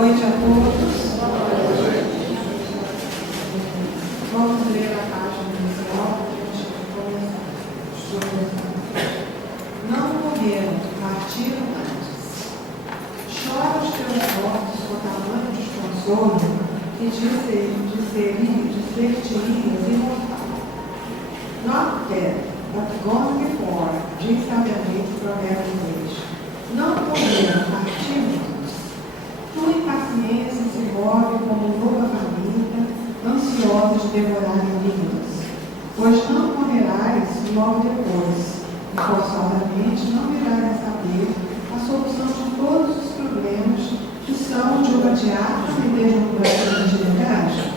noite a todos. Vamos ler a página inicial para a gente começar. Não morreram, partiram antes. Chora os teus mortos com tamanho de consolo que dizer-te-ias imortal. Not dead, but gone before, diz sabiamente o provérbio 3. Não morreram, partiram antes. Tua impaciência se move como loba faminta, ansiosa de devorar amigos. Pois não morrerás logo depois, e forçosamente não virás a saber a solução de todos os problemas que são de uma diáfana e deslumbrante de legagem.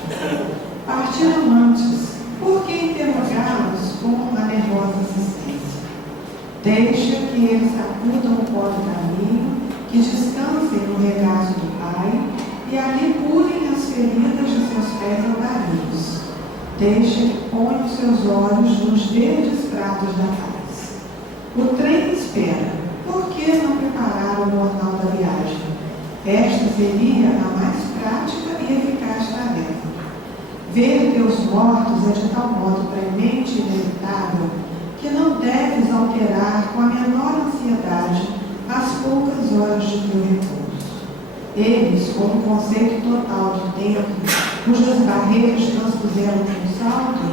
Partiram antes, por que interrogá-los com a nervosa assistência? Deixa que eles sacudam o pó do caminho, que descansem no regaço do Pai, e ali curem as feridas de seus pés andarilhos. Deixa que ponham seus olhos nos verdes pratos da paz. O trem espera. Por que não preparar o jornal da viagem? Esta seria a mais prática e eficaz tarefa. Ver teus mortos é de tal modo premente e inevitável que não deves alterar com a menor ansiedade as poucas horas de teu repouso. Eles, com um conceito total de tempo, cujas barreiras transpuseram de um salto,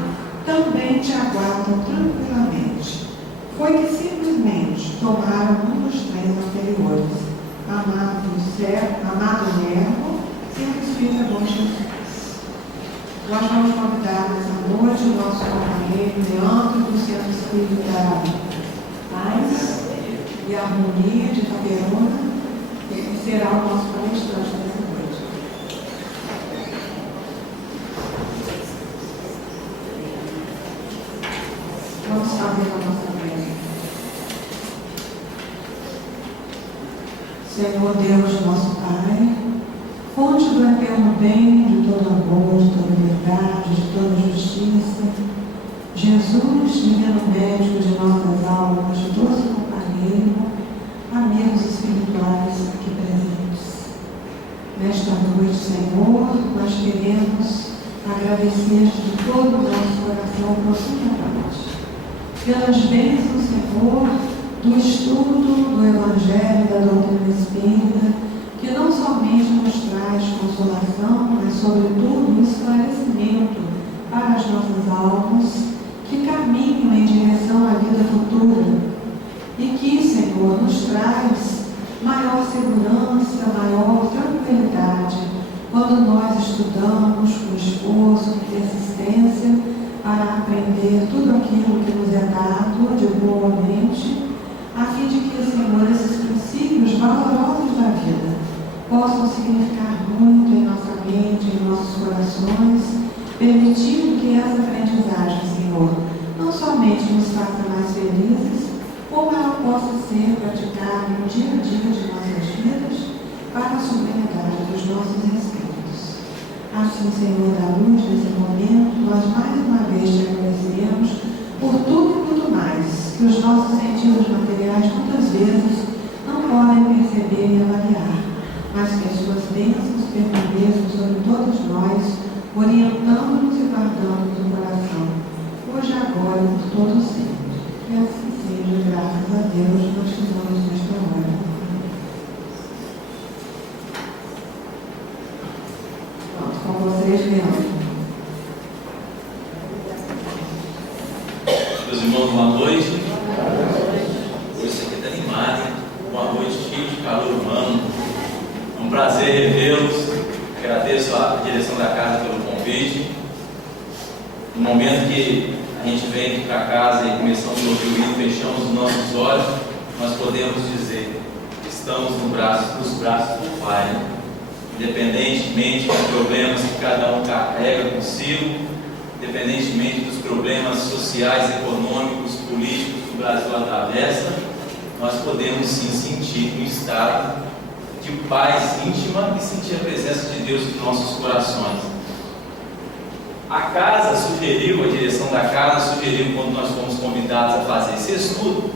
também te aguardam tranquilamente. Foi que simplesmente tomaram um dos trens anteriores. Amado Nervo, simplesmente bom Jesus. Nós vamos convidar nessa noite o nosso companheiro Leandro do Centro Espírita Paz e Harmonia de Itaperuna, que será o nosso palestrante nessa noite. Vamos fazer a nossa prece. Senhor Deus, nosso Pai, fonte do eterno bem, de todo amor, de toda verdade, de toda justiça, Jesus, divino médico de nossas almas, doce companheiro, amigos espirituais aqui presentes. Nesta noite, Senhor, nós queremos agradecer de todo o nosso coração profundamente pelas bênçãos, Senhor, do estudo do Evangelho da doutrina espírita, que não somente nos traz consolação, mas sobretudo esclarecimento para as nossas almas que caminham em direção à vida futura e que, Senhor, nos traz maior segurança, maior tranquilidade quando nós estudamos com esforço e persistência para aprender tudo aquilo que nos é dado de boamente, a fim de que, Senhor, esses princípios valorosos da vida possam significar muito em nossa mente, em nossos corações, permitindo que essa aprendizagem, Senhor, não somente nos faça mais felizes, como ela possa ser praticada no dia a dia de nossas vidas para a sobriedade dos nossos espíritos. Assim, Senhor, da luz desse momento, nós mais uma vez te agradecemos por tudo e muito mais que os nossos sentidos materiais muitas vezes não podem perceber e avaliar, mas que as suas bênçãos permaneçam sobre todos nós, orientando-nos e guardando-nos no coração, hoje, agora e por todo sempre. Que assim seja, graças a Deus, nós fizemos nesta hora. Pronto, com vocês, Leandro. Meus irmãos, boa noite. Hoje isso aqui está animado, hein? Boa noite, cheio de calor humano. É um prazer revê-los. Agradeço a direção da casa pelo convite. No momento que a gente vem aqui para casa e começamos a ouvir o hino, fechamos os nossos olhos, nós podemos dizer que estamos nos braços do Pai, né? Independentemente dos problemas que cada um carrega consigo, independentemente dos problemas sociais, econômicos, políticos que o Brasil atravessa, nós podemos sim sentir um estado de paz íntima e sentir a presença de Deus em nossos corações. A casa sugeriu, a direção da casa sugeriu, quando nós fomos convidados a fazer esse estudo,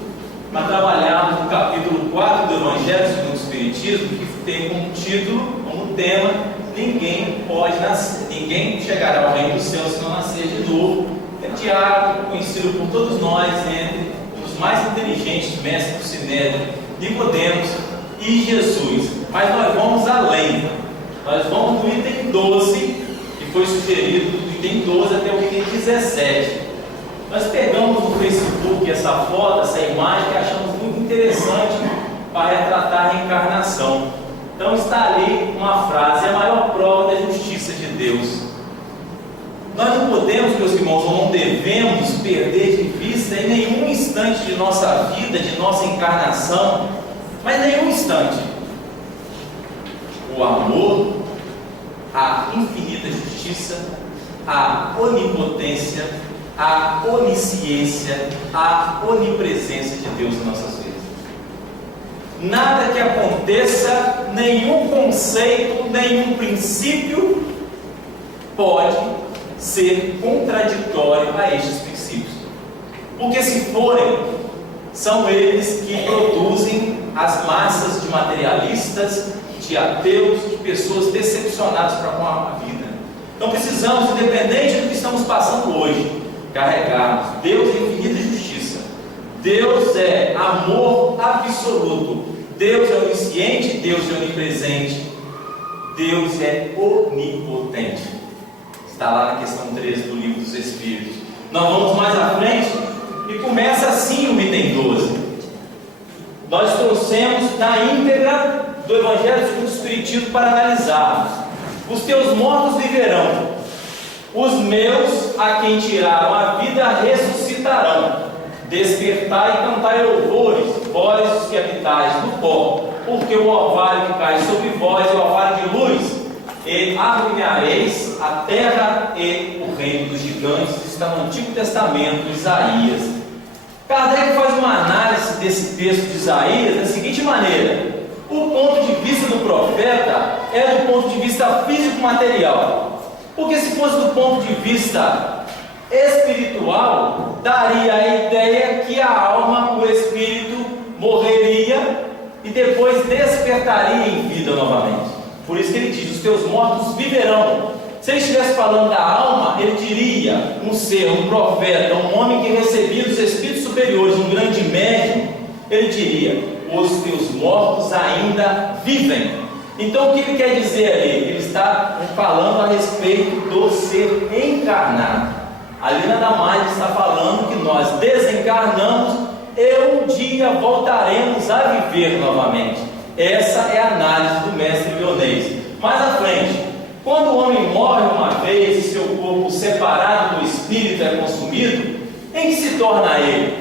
para trabalharmos no capítulo 4 do Evangelho segundo o Espiritismo, que tem como título, como tema: ninguém pode nascer, ninguém chegará ao reino do céu se não nascer de novo. É Tiago, conhecido por todos nós, entre os mais inteligentes mestres do Sinédrio, Nicodemos e Jesus. Mas nós vamos além. Nós vamos do item 12, que foi sugerido, do item 12 até o item 17. Nós pegamos no Facebook essa foto, essa imagem, que achamos muito interessante para retratar a reencarnação. Então está ali uma frase: a maior prova da justiça de Deus. Nós não podemos, meus irmãos, ou não devemos perder de vista em nenhum instante de nossa vida, de nossa encarnação, mas nenhum instante, o amor, a infinita justiça, a onipotência, a onisciência, a onipresença de Deus em nossas vidas. Nada que aconteça, nenhum conceito, nenhum princípio pode ser contraditório a estes princípios, porque se forem, são eles que produzem as massas de materialistas, de ateus, de pessoas decepcionadas para com a vida. Então precisamos, independente do que estamos passando hoje, carregarmos: Deus é infinita justiça, Deus é amor absoluto, Deus é onisciente, Deus é onipresente, Deus é onipotente. Está lá na questão 13 do Livro dos Espíritos. Nós vamos mais à frente e começa assim o item 12. Nós trouxemos na íntegra do Evangelho segundo o Espiritismo para analisarmos: os teus mortos viverão, os meus, a quem tiraram a vida, ressuscitarão. Despertai e cantai louvores, vós os que habitais no pó, porque o orvalho que cai sobre vós é o orvalho de luz. E arruinareis a terra e o reino dos gigantes. Está no Antigo Testamento, Isaías. Kardec faz uma análise desse texto de Isaías da seguinte maneira: o ponto de vista do profeta é do ponto de vista físico-material, porque se fosse do ponto de vista espiritual, daria a ideia que a alma, o espírito, morreria e depois despertaria em vida novamente. Por isso que ele diz: os teus mortos viverão. Se ele estivesse falando da alma, ele diria: um ser, um profeta, um homem que recebia dos espíritos superiores, um grande médium, ele diria: os teus mortos ainda vivem. Então o que ele quer dizer ali? Ele está falando a respeito do ser encarnado. Ali nada mais está falando que nós desencarnamos e um dia voltaremos a viver novamente. Essa é a análise do mestre Lyonês. Mais à frente: quando o homem morre uma vez e seu corpo separado do espírito é consumido, em que se torna ele?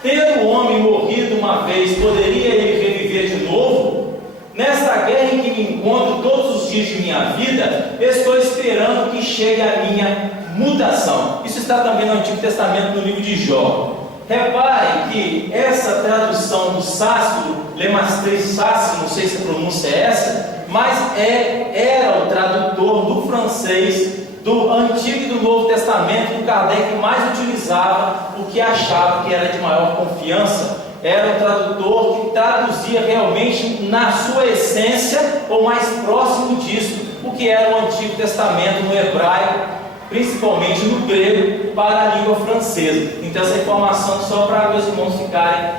Tendo o homem morrido uma vez, poderia ele reviver de novo? Nesta guerra em que me encontro todos os dias de minha vida, estou esperando que chegue a minha mutação. Isso está também no Antigo Testamento, no livro de Jó. Reparem que essa tradução do Sácio, Lemastris Sácio, não sei se a pronúncia é essa, mas era o tradutor do francês do Antigo e do Novo Testamento que o Kardec mais utilizava, o que achava que era de maior confiança. Era um tradutor que traduzia realmente na sua essência, ou mais próximo disso, o que era o Antigo Testamento no hebraico, principalmente no grego, para a língua francesa. Então essa informação só para meus irmãos ficarem,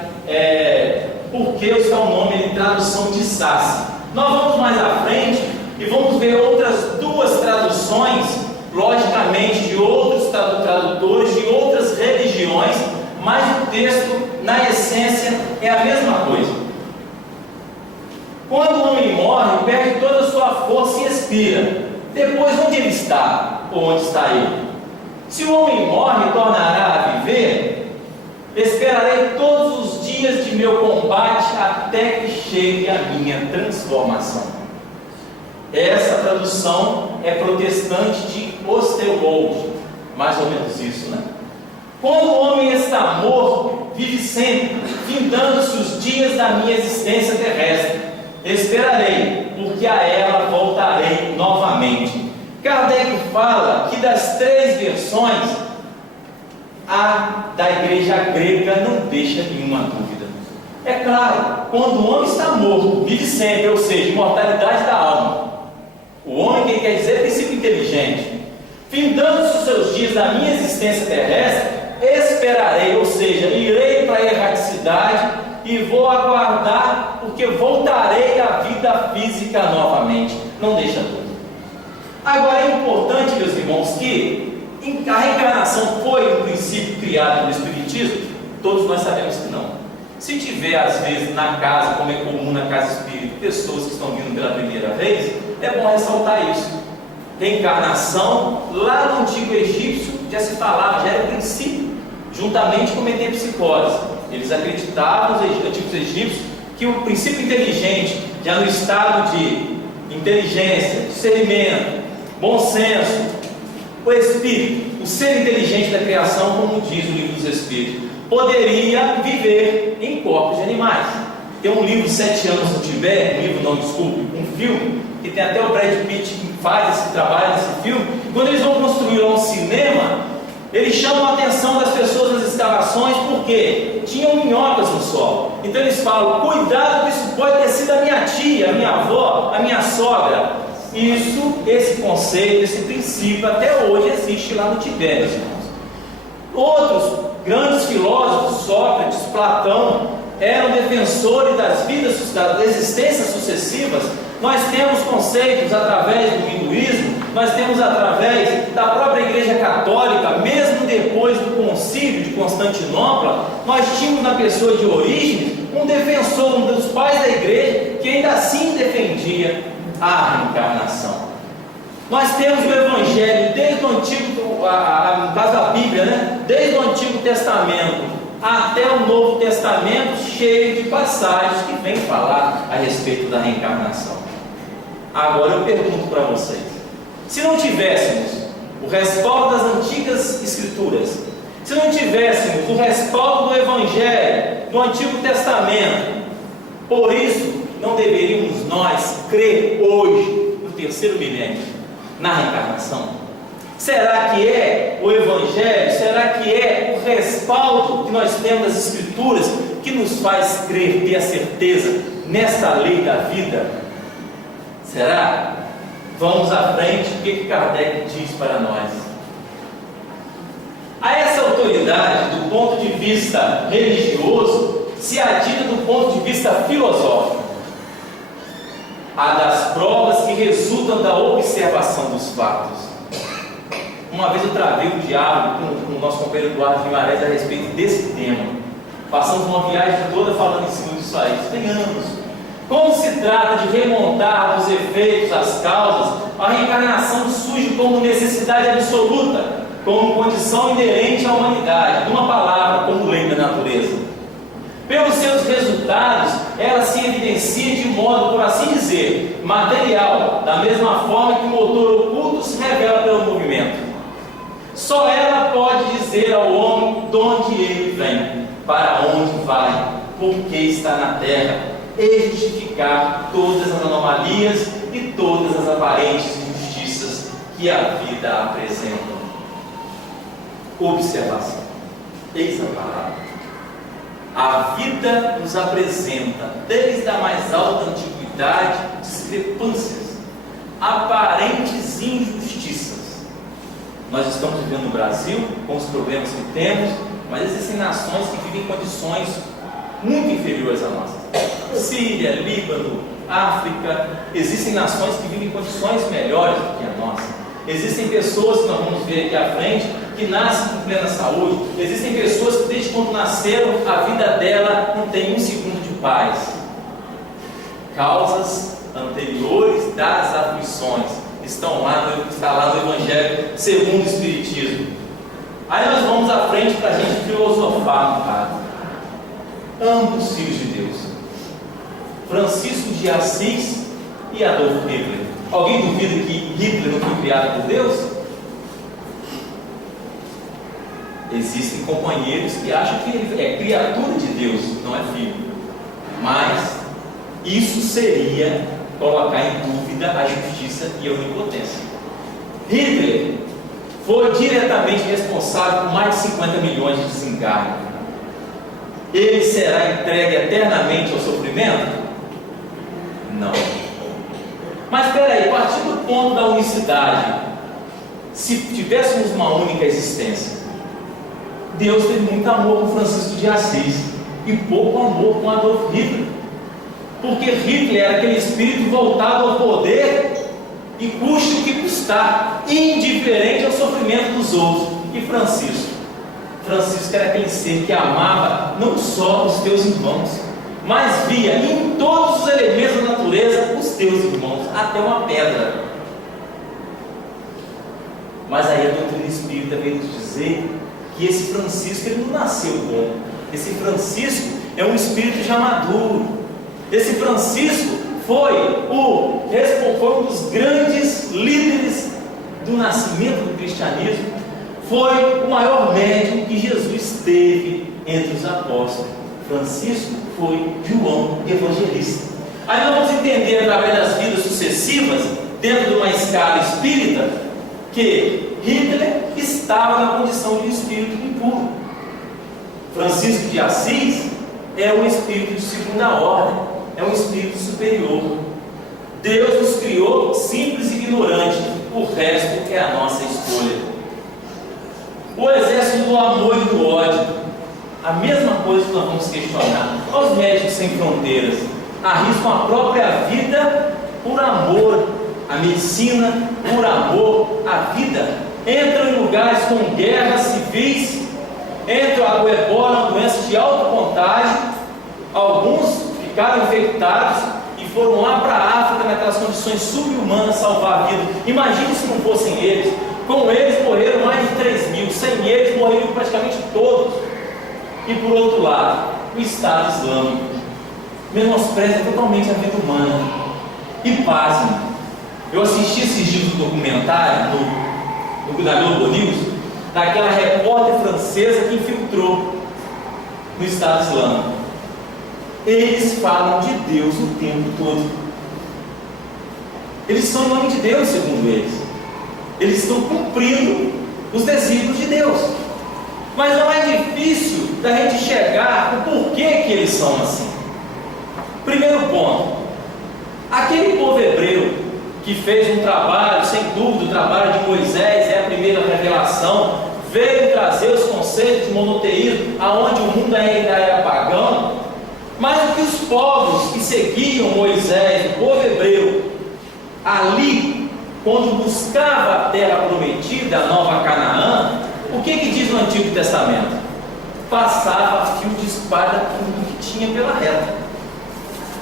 porque está o nome de tradução de Sácio. Nós vamos mais à frente e vamos ver outras duas traduções, logicamente de outros tradutores, de outras religiões, mas o texto, na essência, é a mesma coisa. Quando o homem morre, perde toda a sua força e expira. Depois, onde ele está? Ou onde está ele? Se o homem morre, tornará a viver? Esperarei todos os dias de meu combate até que chegue a minha transformação. Essa tradução é protestante de Osterwald, mais ou menos isso, né? Quando o homem está morto, vive sempre, findando-se os dias da minha existência terrestre. Esperarei, porque a ela voltarei novamente. Kardec fala que das três versões, a da igreja grega não deixa nenhuma dúvida. É claro, quando o homem está morto, vive sempre, ou seja, imortalidade da alma. O homem que ele quer dizer é princípio inteligente. Findando-se os seus dias da minha existência terrestre, esperarei, ou seja, irei para a erraticidade e vou aguardar, porque voltarei à vida física novamente. Não deixa dúvida. Agora é importante, meus irmãos, que a reencarnação foi um princípio criado no Espiritismo. Todos nós sabemos que não. Se tiver, às vezes, na casa, como é comum na casa espírita, pessoas que estão vindo pela primeira vez, é bom ressaltar isso. Reencarnação, lá no antigo egípcio, já se falava, já era o princípio, juntamente com metempsicose. Eles acreditavam, os antigos egípcios, que o princípio inteligente, já no estado de inteligência, discernimento, bom senso, o espírito, o ser inteligente da criação, como diz o livro dos Espíritos, poderia viver em corpos de animais. Tem um livro, 7 anos no Tibete, um livro, não, desculpe, um filme, que tem até o Brad Pitt que faz esse trabalho nesse filme. Quando eles vão construir um cinema, eles chamam a atenção das pessoas nas escavações, porque tinham minhocas no solo. Então eles falam, cuidado que isso pode ter sido a minha tia, a minha avó, a minha sogra. Esse conceito, esse princípio até hoje existe lá no Tibete, irmãos. Outros grandes filósofos, Sócrates, Platão, eram defensores das vidas, das existências sucessivas. Nós temos conceitos através do hinduísmo, nós temos através da própria Igreja Católica, mesmo depois do concílio de Constantinopla, nós tínhamos na pessoa de Orígenes um defensor, um dos pais da Igreja, que ainda assim defendia a reencarnação. Nós temos o Evangelho desde o Antigo, no caso da Bíblia, né? Desde o Antigo Testamento até o Novo Testamento, cheio de passagens que vêm falar a respeito da reencarnação. Agora eu pergunto para vocês, se não tivéssemos o respaldo das antigas Escrituras, se não tivéssemos o respaldo do Evangelho, do Antigo Testamento, por isso não deveríamos nós crer hoje, no terceiro milênio, na reencarnação? Será que é o Evangelho, será que é o respaldo que nós temos das Escrituras que nos faz crer, ter a certeza nesta lei da vida? Será? Vamos à frente, o que Kardec diz para nós? A essa autoridade, do ponto de vista religioso, se adita do ponto de vista filosófico, a das provas que resultam da observação dos fatos. Uma vez eu travei um diálogo com o nosso companheiro Eduardo Guimarães a respeito desse tema. Passamos uma viagem toda falando em cima disso aí, isso tem anos. Como se trata de remontar os efeitos, as causas, a reencarnação surge como necessidade absoluta, como condição inerente à humanidade, numa palavra, como lei da natureza. Pelos seus resultados, ela se evidencia de modo, por assim dizer, material, da mesma forma que o motor oculto se revela pelo movimento. Só ela pode dizer ao homem de onde ele vem, para onde vai, por que está na terra, e justificar todas as anomalias e todas as aparentes injustiças que a vida apresenta. Observação. Eis a palavra. A vida nos apresenta, desde a mais alta antiguidade, discrepâncias, aparentes injustiças. Nós estamos vivendo no Brasil, com os problemas que temos, mas existem nações que vivem em condições muito inferiores à nossa. Síria, Líbano, África, existem nações que vivem em condições melhores do que a nossa. Existem pessoas que nós vamos ver aqui à frente, que nascem com plena saúde. Existem pessoas que desde quando nasceram, a vida dela não tem um segundo de paz. Causas anteriores das aflições está lá no Evangelho segundo o Espiritismo. Aí nós vamos à frente para a gente filosofar no caso. Ambos filhos de Deus, Francisco de Assis e Adolf Hitler. Alguém duvida que Hitler não foi criado por Deus? Existem companheiros que acham que ele é criatura de Deus, não é filho. Mas isso seria colocar em dúvida a justiça e a onipotência. Hitler foi diretamente responsável por mais de 50 milhões de desencargos. Ele será entregue eternamente ao sofrimento? Não. Mas espera aí, partindo ponto da unicidade, se tivéssemos uma única existência, Deus teve muito amor com Francisco de Assis e pouco amor com Adolf Hitler, porque Hitler era aquele espírito voltado ao poder e custe o que custar, indiferente ao sofrimento dos outros. E Francisco era aquele ser que amava não só os teus irmãos, mas via em todos os elementos da natureza os teus irmãos, até uma pedra. Mas aí a doutrina espírita veio nos dizer que esse Francisco ele não nasceu bom. Esse Francisco é um espírito já maduro. Esse Francisco foi um dos grandes líderes do nascimento do cristianismo. Foi o maior médium que Jesus teve entre os apóstolos. Francisco foi João Evangelista. Aí nós vamos entender através das vidas sucessivas, dentro de uma escala espírita, que Hitler estava na condição de um espírito impuro. Francisco de Assis é um espírito de segunda ordem, é um espírito superior. Deus nos criou simples e ignorantes, o resto é a nossa escolha. O exército do amor e do ódio, a mesma coisa que nós vamos questionar. Os médicos sem fronteiras arriscam a própria vida por amor, a medicina por amor, a vida. Entram em lugares com guerras civis, entram com ebola, doenças de alto contágio. Alguns ficaram infectados e foram lá para a África naquelas condições subhumanas salvar a vida. Imagine se não fossem eles. Com eles morreram mais de 3 mil, sem eles morreram praticamente todos. E por outro lado, o Estado Islâmico menospreza totalmente a vida humana. E pasme, eu assisti esses dias um documentário da Globo News, daquela repórter francesa que infiltrou no Estado Islâmico. Eles falam de Deus o tempo todo. Eles são em nome de Deus, segundo eles. Eles estão cumprindo os desígnios de Deus. Mas não é difícil da gente chegar o porquê que eles são assim. Primeiro ponto: aquele povo hebreu que fez um trabalho, sem dúvida, o trabalho de Moisés é a primeira revelação, veio trazer os conceitos de monoteísmo, aonde o mundo ainda era pagão. Mas o que os povos que seguiam Moisés, o povo hebreu, ali, quando buscava a terra prometida, a nova Canaã, o que diz no Antigo Testamento? Passava fio de espada tudo que tinha pela reta.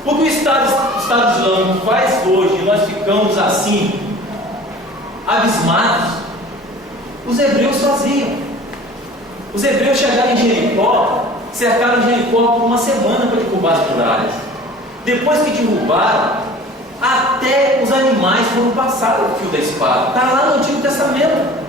O que o Estado Islâmico faz hoje, e nós ficamos assim, abismados, os hebreus faziam. Os hebreus chegaram em Jericó, cercaram Jericó por uma semana para derrubar as muralhas. Depois que derrubaram, até os animais foram passar o fio da espada. Está lá no Antigo Testamento.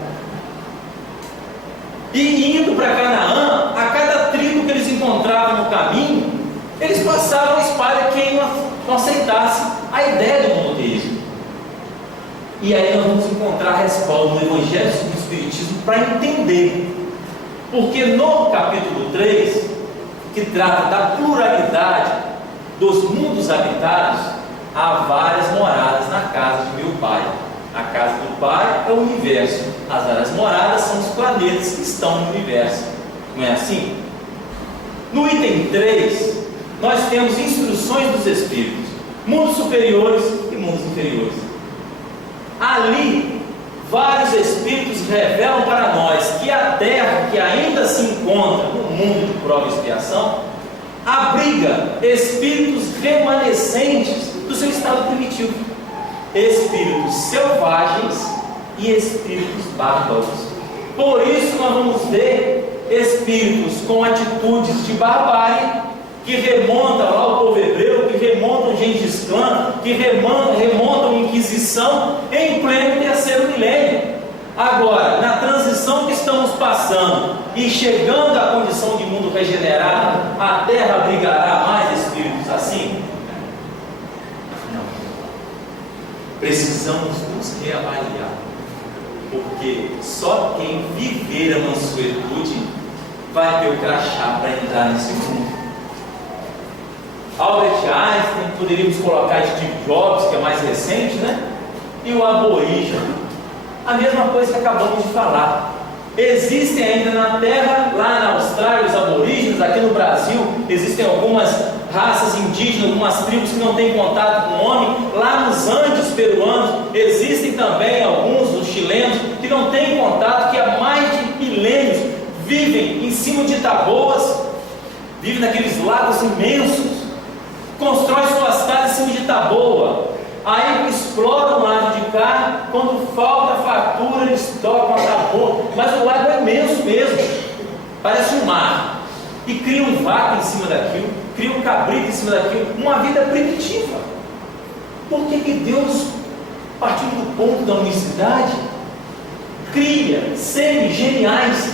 E indo para Canaã, a cada tribo que eles encontravam no caminho, eles passavam a espada quem não aceitasse a ideia do monoteísmo. E aí nós vamos encontrar respaldo no Evangelho do Espiritismo para entender. Porque no capítulo 3, que trata da pluralidade dos mundos habitados, há várias moradas na casa de meu Pai. A casa do Pai é o universo. As várias moradas são os planetas que estão no universo. Não é assim? No item 3, nós temos instruções dos Espíritos, mundos superiores e mundos inferiores. Ali, vários Espíritos revelam para nós que a Terra, que ainda se encontra no mundo de prova e expiação, abriga espíritos remanescentes do seu estado primitivo, espíritos selvagens e espíritos bárbaros. Por isso nós vamos ver espíritos com atitudes de barbárie, que remontam lá ao povo hebreu, que remontam Gengis Khan, que remontam a Inquisição em pleno terceiro milênio. Agora, na transição que estamos passando e chegando à condição de mundo regenerado, a Terra abrigará mais espíritos assim? Não. Precisamos nos reavaliar, porque só quem viver a mansuetude vai ter o crachá para entrar nesse mundo. Albert Einstein, poderíamos colocar Steve Jobs, que é mais recente, né? e o aborígene. A mesma coisa que acabamos de falar. Existem ainda na Terra, lá na Austrália, os aborígenes, aqui no Brasil, existem algumas raças indígenas, algumas tribos que não têm contato com o homem. Lá nos Andes peruanos, existem também alguns, os chilenos, que não têm contato, que há mais de milênios vivem em cima de taboas, vivem naqueles lagos imensos, constroem suas casas em cima de taboa. Aí exploram o lado de cá, quando falta fartura, eles tocam a taboa, mas o lago é imenso mesmo, parece um mar, e criam um vaca em cima daquilo, criam um cabrito em cima daquilo, uma vida primitiva. Por que Deus, partindo do ponto da unicidade, cria seres geniais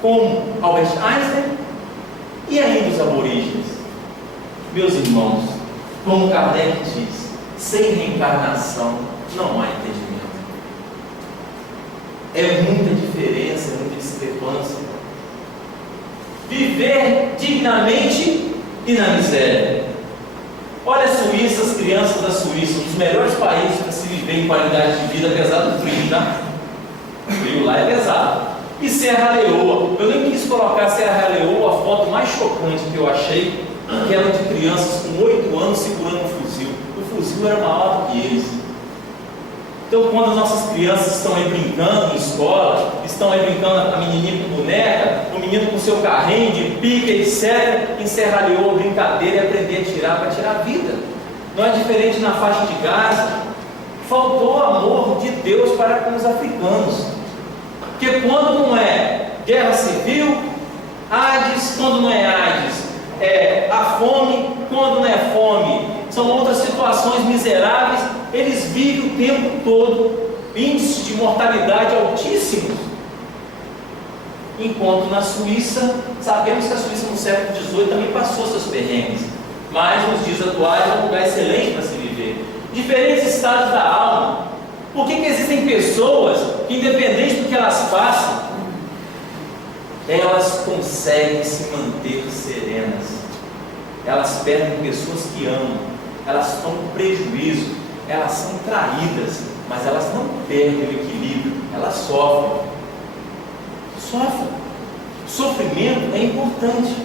como Albert Einstein e ainda os aborígenes? Meus irmãos, como Kardec diz, sem reencarnação não há entendimento. É muita diferença, muita discrepância. Viver dignamente e na miséria. Olha a Suíça, as crianças da Suíça, um dos melhores países para se viver em qualidade de vida, apesar do frio, tá? O frio lá é pesado. E Serra Leoa, eu nem quis colocar Serra Leoa, a foto mais chocante que eu achei, que era de crianças com 8 anos segurando um fuzil. O fuzil era maior do que eles. Então, quando as nossas crianças estão aí brincando em escola, estão aí brincando, a menininha com boneca, o menino com seu carrinho de pica, etc., em Serra Leoa, brincadeira é aprender a tirar para tirar a vida. Não é diferente na faixa de Gaza. Faltou o amor de Deus para com os africanos. Porque quando não é guerra civil, AIDS, quando não é AIDS, é a fome, quando não é fome, são outras situações miseráveis, eles vivem o tempo todo índices de mortalidade altíssimos. Enquanto na Suíça, sabemos que a Suíça no século XVIII também passou seus perrengues, mas nos dias atuais é um lugar excelente para se viver. Diferentes estados da alma. Por que existem pessoas que, independente do que elas façam, elas conseguem se manter serenas? Elas perdem pessoas que amam, elas tomam prejuízo, elas são traídas, mas elas não perdem o equilíbrio, elas sofrem. Sofrimento é importante.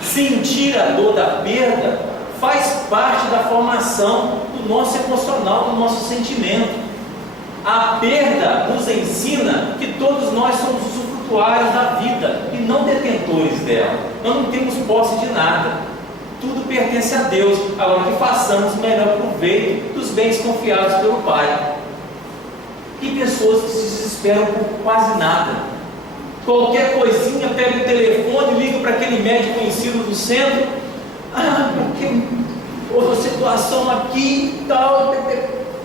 Sentir a dor da perda faz parte da formação do nosso emocional, do nosso sentimento. A perda nos ensina que todos nós somos usufrutuários da vida e não detentores dela. Nós não temos posse de nada. Tudo pertence a Deus. Agora que façamos o melhor proveito dos bens confiados pelo Pai. E pessoas que se desesperam por quase nada. Qualquer coisinha, pega o telefone, liga para aquele médico conhecido do centro. Porque outra situação aqui e tal.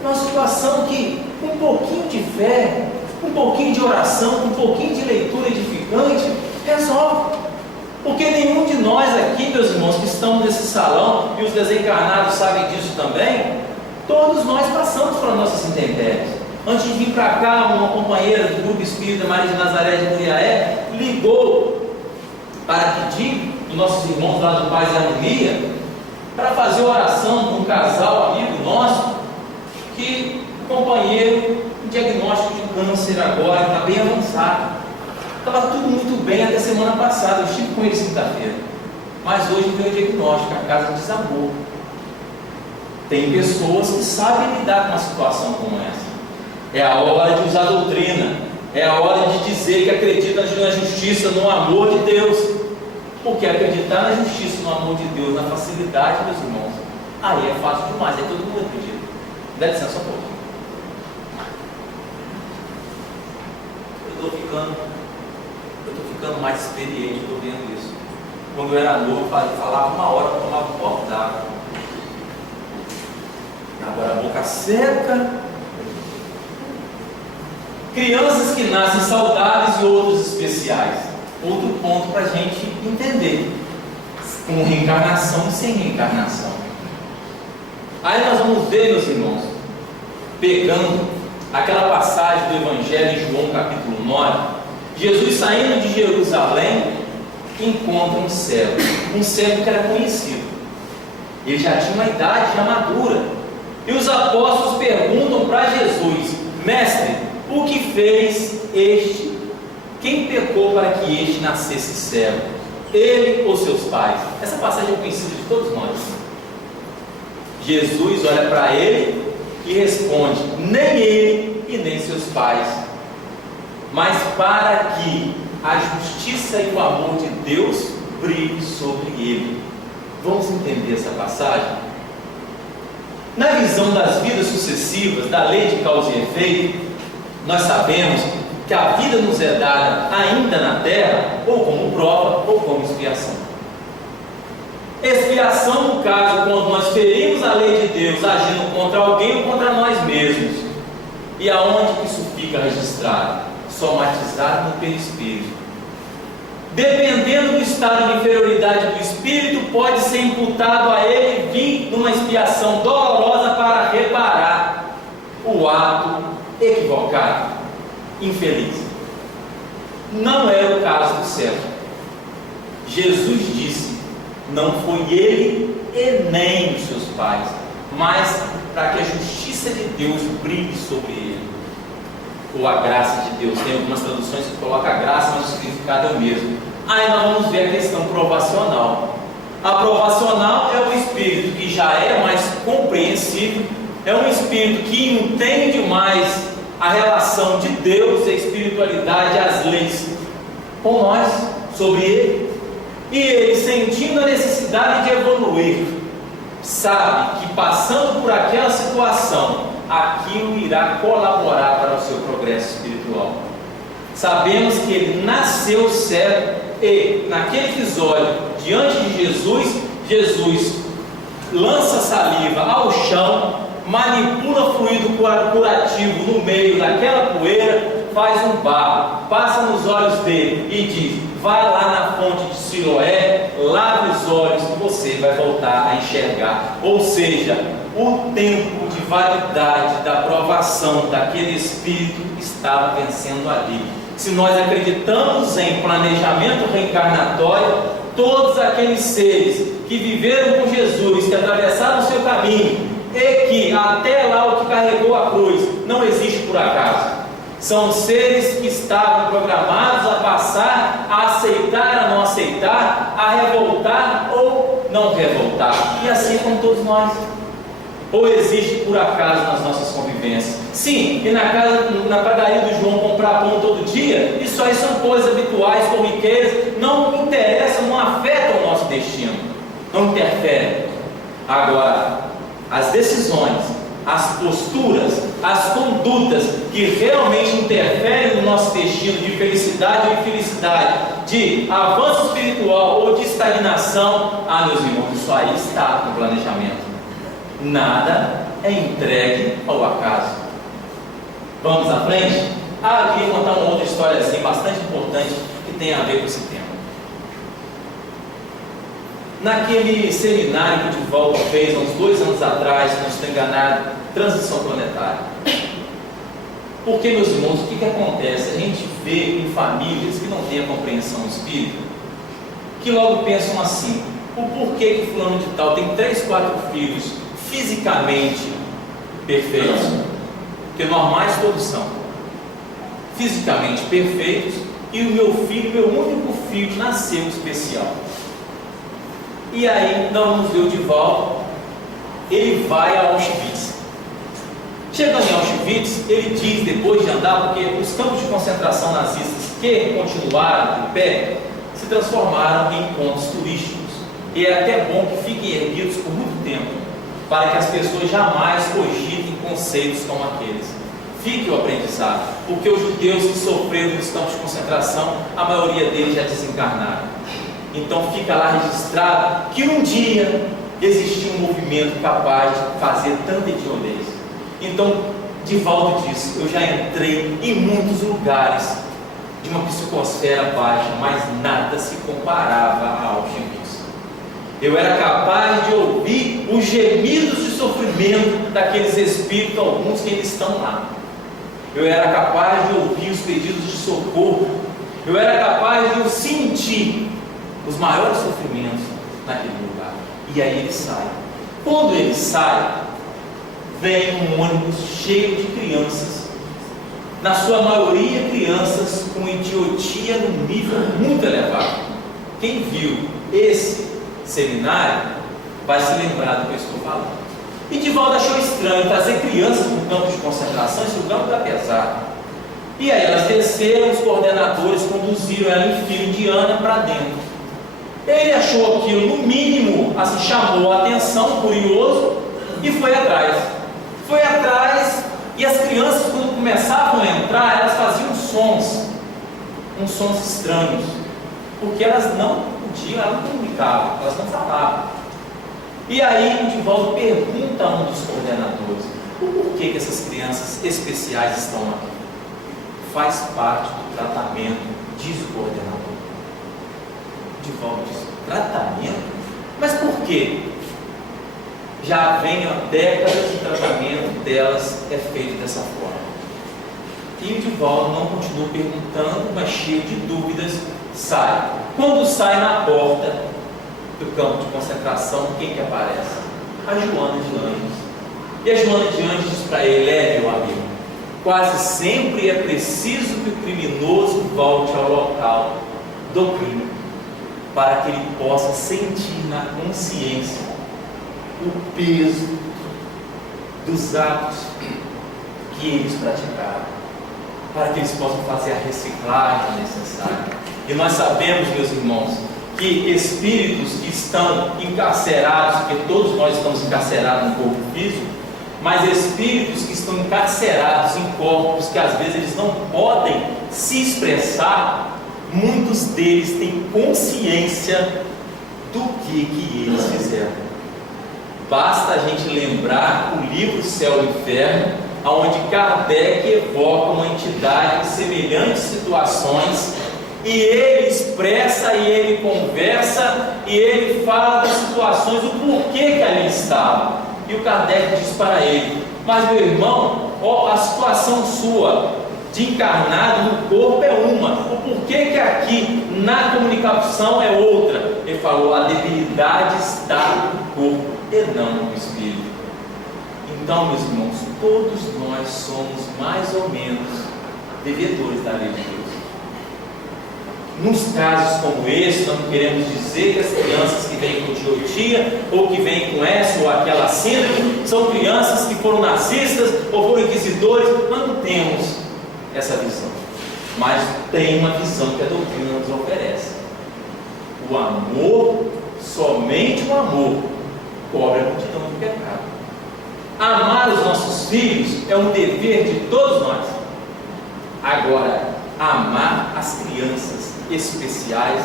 Uma situação que, com um pouquinho de fé, com um pouquinho de oração, com um pouquinho de leitura edificante, resolve. Porque nenhum de nós aqui, meus irmãos, que estamos nesse salão, e os desencarnados sabem disso também, todos nós passamos por nossas intempéries. Antes de vir para cá, uma companheira do grupo espírita Maria de Nazaré de Muriaé ligou para pedir dos nossos irmãos lá do Paz e Harmonia para fazer oração com um casal amigo nosso que o companheiro, um diagnóstico de câncer agora, está bem avançado. Estava tudo muito bem até semana passada, eu estive com ele quinta-feira. Mas hoje veio o diagnóstico, a casa desabou. Tem pessoas que sabem lidar com uma situação como essa. É a hora de usar a doutrina, é a hora de dizer que acredita na justiça, no amor de Deus. Porque acreditar na justiça, no amor de Deus, na facilidade, meus irmãos, aí é fácil demais, aí todo mundo acredita. Dá licença um pouco. Eu estou ficando mais experiente, estou vendo isso. Quando eu era novo, falava 1 hora, eu tomava um copo d'água. Agora a boca seca. Crianças que nascem saudáveis e outros especiais. Outro ponto para a gente entender. Com reencarnação e sem reencarnação. Aí nós vamos ver, meus irmãos, pegando aquela passagem do Evangelho em João capítulo 9, Jesus saindo de Jerusalém, encontra um cego que era conhecido. Ele já tinha uma idade já madura. E os apóstolos perguntam para para Jesus: mestre, o que fez este? Quem pecou para que este nascesse cego? Ele ou seus pais? Essa passagem é conhecida de todos nós. Jesus olha para ele e responde: nem ele e nem seus pais, mas para que a justiça e o amor de Deus brilhe sobre ele. Vamos entender essa passagem? Na visão das vidas sucessivas, da lei de causa e efeito, nós sabemos que a vida nos é dada ainda na terra, ou como prova, ou como expiação. Expiação, no caso, quando nós ferimos a lei de Deus agindo contra alguém ou contra nós mesmos. E aonde isso fica registrado? Somatizado no perispírito. Dependendo do estado de inferioridade do espírito, pode ser imputado a ele vir numa expiação dolorosa para reparar o ato equivocado, infeliz. Não era o caso do servo. Jesus disse: não foi ele e nem os seus pais, mas para que a justiça de Deus brilhe sobre ele, ou a graça de Deus. Tem algumas traduções que colocam a graça, mas o significado é o mesmo. Aí nós vamos ver a questão provacional. A provacional é o espírito que já é mais compreensível, é um espírito que entende mais a relação de Deus, a espiritualidade, as leis com nós, sobre ele, e ele, sentindo a necessidade de evoluir, sabe que passando por aquela situação, aquilo irá colaborar para o seu progresso espiritual. Sabemos que ele nasceu cego e, naquele episódio, diante de Jesus lança saliva ao chão, manipula fluido curativo no meio daquela poeira, faz um barro, passa nos olhos dele e diz: vai lá na fonte de Siloé, lave os olhos e você vai voltar a enxergar. Ou seja, o tempo de validade da provação daquele espírito estava vencendo ali. Se nós acreditamos em planejamento reencarnatório, todos aqueles seres que viveram com Jesus, que atravessaram o seu caminho, e que até lá o que carregou a cruz não existe por acaso. São seres que estavam programados a passar, a aceitar, a não aceitar, a revoltar ou não revoltar. E assim como todos nós. Ou existe por acaso nas nossas convivências? Sim, e na padaria do João comprar pão todo dia, isso aí são coisas habituais, corriqueiras, não interessam, não afetam o nosso destino, não interferem. Agora, as decisões, as posturas, as condutas que realmente interferem no nosso destino de felicidade ou infelicidade, de avanço espiritual ou de estagnação, meus irmãos, isso aí está no planejamento. Nada é entregue ao acaso. Vamos à frente? Eu queria contar uma outra história assim, bastante importante, que tem a ver com esse tema. Naquele seminário que o Divaldo fez há uns 2 anos atrás, se não estou enganado, Transição Planetária. Porque, meus irmãos, o que acontece? A gente vê em famílias que não têm a compreensão espírita, que logo pensam assim: o porquê que fulano de tal tem 3, 4 filhos fisicamente perfeitos, porque normais todos são, fisicamente perfeitos, e o meu filho, meu único filho, nasceu especial. E aí nós vamos ver o Divaldo, ele vai a Auschwitz. Chegando em Auschwitz, ele diz, depois de andar, porque os campos de concentração nazistas que continuaram de pé se transformaram em pontos turísticos, e é até bom que fiquem erguidos por muito tempo, para que as pessoas jamais cogitem conceitos como aqueles. Fique o aprendizado, porque os judeus que sofreram nos campos de concentração, a maioria deles já desencarnaram. Então fica lá registrado que um dia existiu um movimento capaz de fazer tanta idiotez. Então, Divaldo disse: eu já entrei em muitos lugares de uma psicosfera baixa, mas nada se comparava a Auschwitz. Eu era capaz de ouvir os gemidos de sofrimento daqueles espíritos, alguns que ainda estão lá. Eu era capaz de ouvir os pedidos de socorro. Eu era capaz de sentir os maiores sofrimentos naquele lugar. E aí ele sai. Quando ele sai, vem um ônibus cheio de crianças, na sua maioria crianças com idiotia num nível muito elevado. Quem viu esse seminário vai se lembrar do que eu estou falando. E Divaldo achou estranho trazer crianças para o campo de concentração, esse campo está pesado. E aí elas desceram, os coordenadores conduziram ela em fila indiana para dentro. Ele achou aquilo, no mínimo, assim, chamou a atenção, curioso, e foi atrás. Foi atrás, e as crianças, quando começavam a entrar, elas faziam uns sons estranhos, porque elas não podiam, elas não comunicavam, elas não falavam. E aí o Divaldo pergunta a um dos coordenadores: o porquê que essas crianças especiais estão aqui? Faz parte do tratamento, diz o coordenador. O Divaldo diz: tratamento? Mas por quê? Já vem há décadas de tratamento delas é feito dessa forma. E o Divaldo não continua perguntando, mas cheio de dúvidas, sai. Quando sai na porta do campo de concentração, quem que aparece? A Joana de Anjos. E a Joana de Anjos diz para ele: meu amigo, quase sempre é preciso que o criminoso volte ao local do crime, para que ele possa sentir na consciência o peso dos atos que eles praticaram, para que eles possam fazer a reciclagem necessária. E nós sabemos, meus irmãos, que espíritos que estão encarcerados, porque todos nós estamos encarcerados no corpo físico, mas espíritos que estão encarcerados em corpos que às vezes eles não podem se expressar, muitos deles têm consciência do que eles fizeram. Basta a gente lembrar o livro Céu e Inferno, onde Kardec evoca uma entidade em semelhantes situações, e ele expressa, e ele conversa, e ele fala das situações, o porquê que ali estava. E o Kardec diz para ele: mas meu irmão, a situação sua de encarnado no corpo é uma, o porquê que aqui na comunicação é outra? Ele falou: a debilidade está no corpo e não no espírito. Então, meus irmãos, todos nós somos mais ou menos devedores da lei de Deus. Nos casos como esse, nós não queremos dizer que as crianças que vêm com idiotia, ou que vêm com essa ou aquela síndrome, são crianças que foram nazistas ou foram inquisidores. Nós não temos essa visão, mas tem uma visão que a doutrina nos oferece. O amor, somente o amor, cobre a multidão do pecado. Amar os nossos filhos é um dever de todos nós. Agora, amar as crianças especiais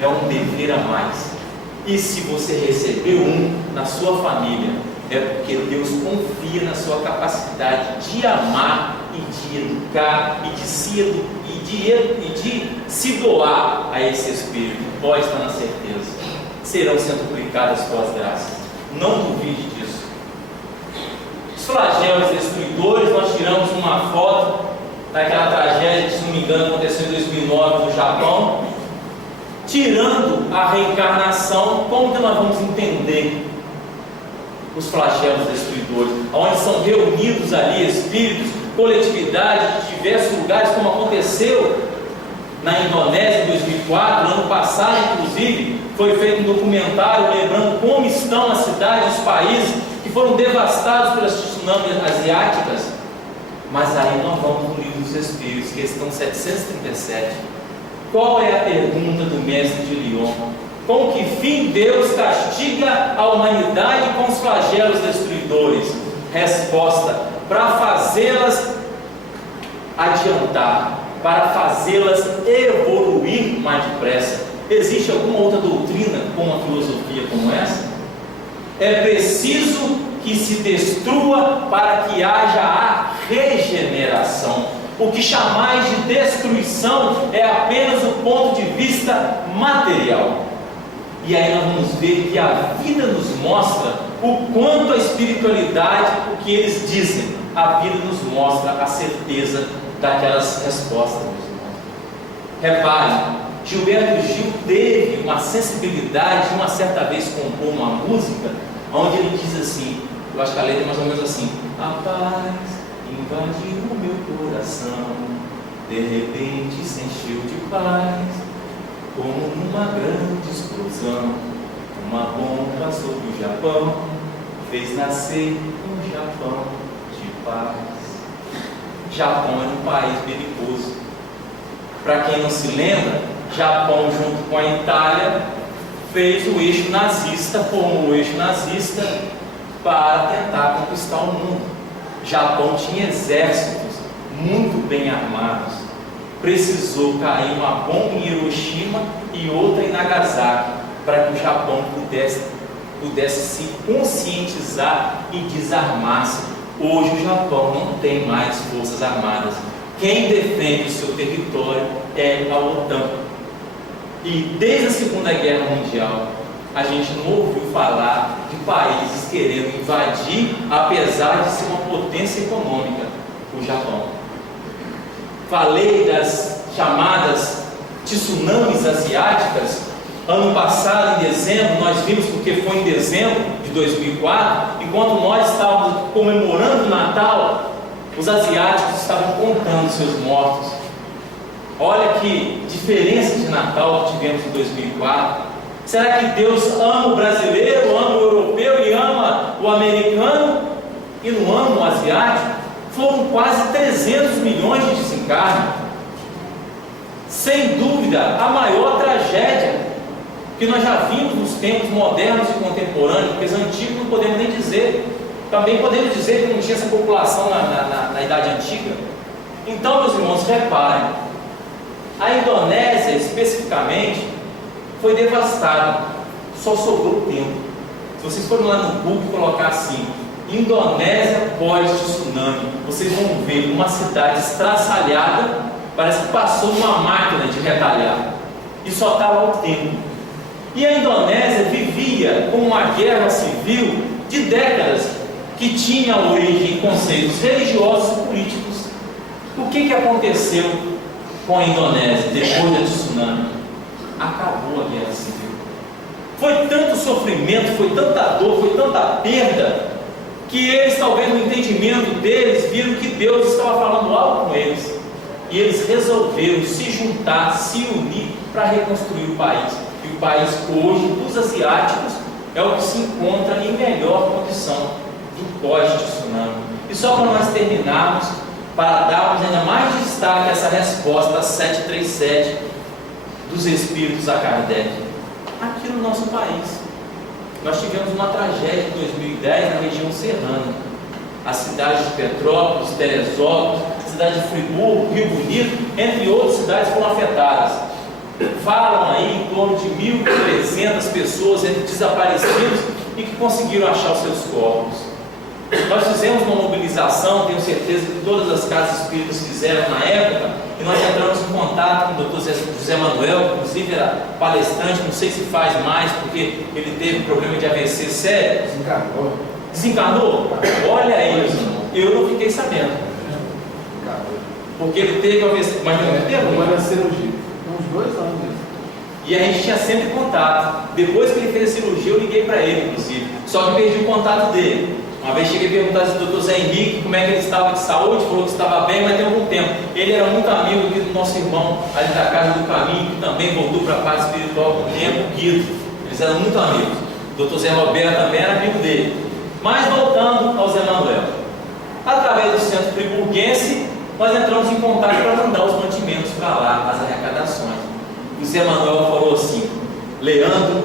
é um dever a mais. E se você recebeu um na sua família, é porque Deus confia na sua capacidade de amar e de educar e de se doar a esse espírito. Pode estar na certeza, serão centuplicadas as tuas graças. Não duvide disso. Os flagelos destruidores, nós tiramos uma foto daquela tragédia que, se não me engano, aconteceu em 2009 no Japão. Tirando a reencarnação, como que nós vamos entender os flagelos destruidores? Onde são reunidos ali espíritos, coletividade de diversos lugares, como aconteceu na Indonésia em 2004, ano passado inclusive, foi feito um documentário lembrando como estão as cidades, os países que foram devastados pelas tsunamis asiáticas. Mas aí nós vamos no livro dos Espíritos, questão 737. Qual é a pergunta do mestre de Lyon? Com que fim Deus castiga a humanidade com os flagelos destruidores? Resposta: para fazê-las adiantar, para fazê-las evoluir mais depressa. Existe alguma outra doutrina com uma filosofia como essa? É preciso que se destrua para que haja a regeneração. O que chamais de destruição é apenas o ponto de vista material. E aí nós vamos ver que a vida nos mostra o quanto a espiritualidade, o que eles dizem, a vida nos mostra a certeza daquelas respostas, meus irmãos. Reparem, Gilberto Gil teve uma sensibilidade, uma certa vez compôs uma música, onde ele diz assim: Eu acho que a letra é mais ou menos assim: a paz invadiu o meu coração, de repente se encheu de paz, como numa grande explosão. Uma bomba sobre o Japão fez nascer um Japão de paz. Japão era um país belicoso. Para quem não se lembra, Japão, junto com a Itália, fez o eixo nazista, formou o eixo nazista para tentar conquistar o mundo. Japão tinha exércitos muito bem armados. Precisou cair uma bomba em Hiroshima e outra em Nagasaki para que o Japão pudesse se conscientizar e desarmar-se. Hoje o Japão não tem mais forças armadas. Quem defende o seu território é a OTAN. E desde a Segunda Guerra Mundial, a gente não ouviu falar de países querendo invadir, apesar de ser uma potência econômica, o Japão. Falei das chamadas tsunamis asiáticas. Ano passado, em dezembro, nós vimos, porque foi em dezembro de 2004, enquanto nós estávamos comemorando o Natal, os asiáticos estavam contando seus mortos. Olha que diferença de Natal que tivemos em 2004. Será que Deus ama o brasileiro, ama o europeu e ama o americano e não ama o asiático? Foram quase 300 milhões de desencarnes. Sem dúvida, a maior tragédia que nós já vimos nos tempos modernos e contemporâneos, porque os antigos não podemos nem dizer. Também podemos dizer que não tinha essa população na Idade Antiga. Então, meus irmãos, reparem, a Indonésia especificamente foi devastada, só sobrou o tempo. Se vocês forem lá no Google e colocar assim, Indonésia pós-tsunami, vocês vão ver uma cidade estraçalhada, parece que passou uma máquina de retalhar, e só está lá o tempo. E a Indonésia vivia com uma guerra civil de décadas, que tinha origem em conceitos religiosos e políticos. O que aconteceu com a Indonésia depois do tsunami? Acabou a guerra civil. Foi tanto sofrimento, foi tanta dor, foi tanta perda, que eles, talvez no entendimento deles, viram que Deus estava falando algo com eles. E eles resolveram se juntar, se unir para reconstruir o país. E o país hoje, dos asiáticos, é o que se encontra em melhor condição do pós-tsunami. E só para nós terminarmos, para darmos ainda mais destaque a essa resposta 737 dos Espíritos a Kardec. Aqui no nosso país, nós tivemos uma tragédia em 2010 na região serrana. As cidades de Petrópolis, Teresópolis, a cidade de Friburgo, Rio Bonito, entre outras cidades foram afetadas. Falam aí em torno de 1.300 pessoas entre desaparecidos e que conseguiram achar os seus corpos. Nós fizemos uma mobilização, tenho certeza que todas as casas espíritas fizeram na época, e nós entramos em contato com o Dr. José Manuel, que inclusive era palestrante, não sei se faz mais, porque ele teve um problema de AVC sério. Desencarnou. Desencarnou? Olha aí, eu não fiquei sabendo. Porque ele teve AVC, mas não teve uma cirurgia, uns 2 anos mesmo. E a gente tinha sempre contato. Depois que ele fez a cirurgia, eu liguei para ele, inclusive. Só que perdi o contato dele. Uma vez cheguei a perguntar ao Dr. Zé Henrique como é que ele estava de saúde, falou que estava bem, mas tem algum tempo. Ele era muito amigo aqui do nosso irmão ali da Casa do Caminho, que também voltou para a paz espiritual com o tempo, Guido. Eles eram muito amigos. O Dr. Zé Roberto também era amigo dele. Mas voltando ao Zé Manuel, através do Centro Friburguense, nós entramos em contato para mandar os mantimentos para lá, as arrecadações. O Zé Manuel falou assim: Leandro,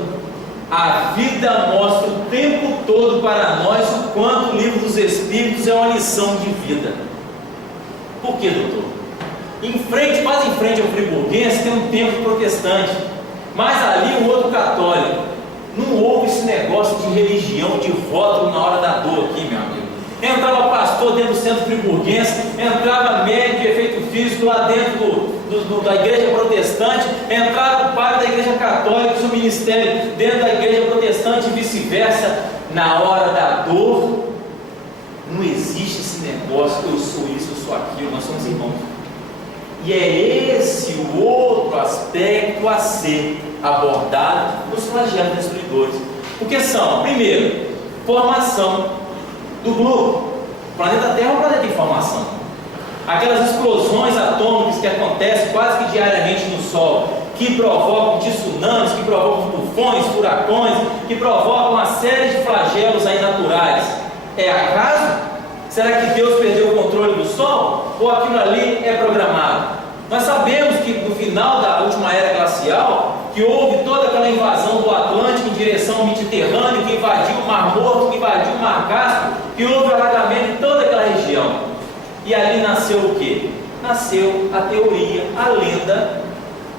a vida mostra o tempo todo para nós o quanto o Livro dos Espíritos é uma lição de vida. Por que, doutor? Em frente, quase em frente ao Friburguense, tem um templo protestante, mas ali um outro católico. Não houve esse negócio de religião, de rótulo na hora da dor aqui, meu amigo. Entrava pastor dentro do Centro Friburguense, entrava médico de efeito físico lá dentro da igreja protestante, entrava o padre da igreja católica, seu ministério dentro da igreja protestante e vice-versa. Na hora da dor, não existe esse negócio, eu sou isso, eu sou aquilo, nós somos irmãos. E é esse o outro aspecto a ser abordado nos flagelos destruidores. Porque são, primeiro, formação. do globo. O planeta Terra é um planeta de informação. Aquelas explosões atômicas que acontecem quase que diariamente no Sol, que provocam tsunamis, que provocam tufões, furacões, que provocam uma série de flagelos aí naturais. É acaso? Será que Deus perdeu o controle do Sol? Ou aquilo ali é programado? Nós sabemos que no final da última era glacial, que houve toda aquela invasão do Atlântico em direção ao Mediterrâneo, que invadiu o Mar Morto, que invadiu o Mar Cáspio, que houve alagamento em toda aquela região. E ali nasceu o quê? Nasceu a teoria, a lenda